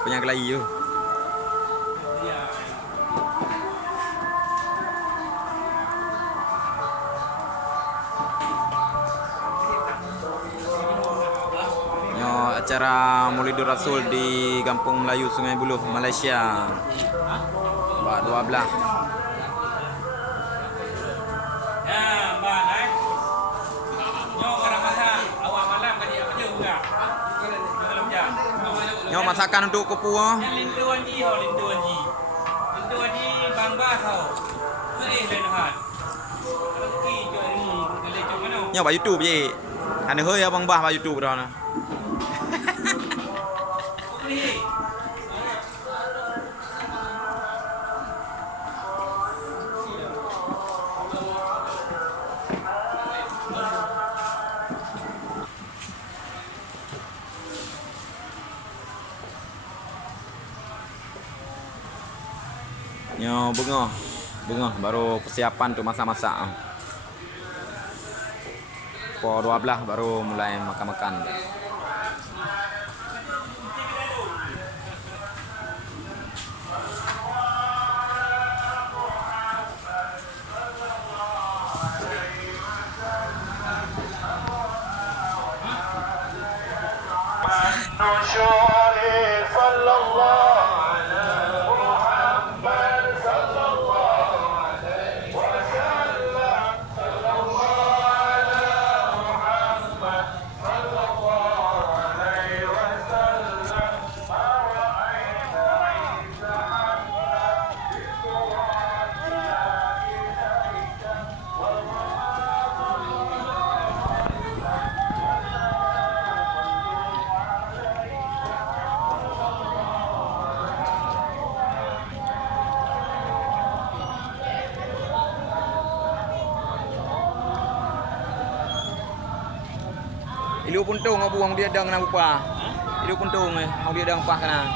Banyak lagi tu. Yo, acara Maulidur Rasul di Kampung Melayu Sungai Buloh, Malaysia. Bak 12. Ya, Mbak, Nyo orang masak. Awak malam tadi apa je enggak? Malam jam. Yo, masakan untuk kupu ah. Yang lintu anji ho, lintu anji. Lintu anji bang bas ho. Boleh lain hat. Rezeki jo ilmu, boleh jo mana? Yo, bak YouTube je. Ana hơi abang bah bak YouTube dah nah. Boleh. Yo, bunga baru persiapan untuk masak-masak. Pukul 12 baru mulai makan-makan. Ilu puntung abu ang dia dang na upa. Ilu puntung eh, ang dia dang pah kana.